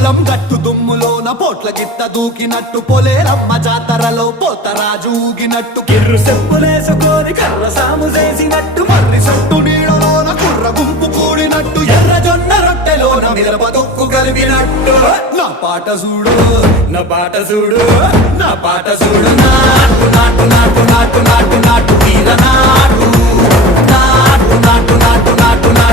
పొలం గట్టు దుమ్ములోన పోట్ల గిత్త దూకినట్టు పొలేరమ్మ జాతరలో పోతరాజు ఊగినట్టు కిర్రు చెప్పులేసుకొని కర్ర సాము చేసినట్టు మర్రి సొట్టు నీడలోన కుర్ర గుంపు కూడినట్టు ఎర్ర జొన్న రొట్టెలోన మిరప తొక్కు కలిపినట్టు నా పాట చూడు నా పాట చూడు నా పాట చూడు నాటు నాటు నాటు నాటు నాటు నాటు తీర నాటు నాటు నాటు నాటు నాటు నాటు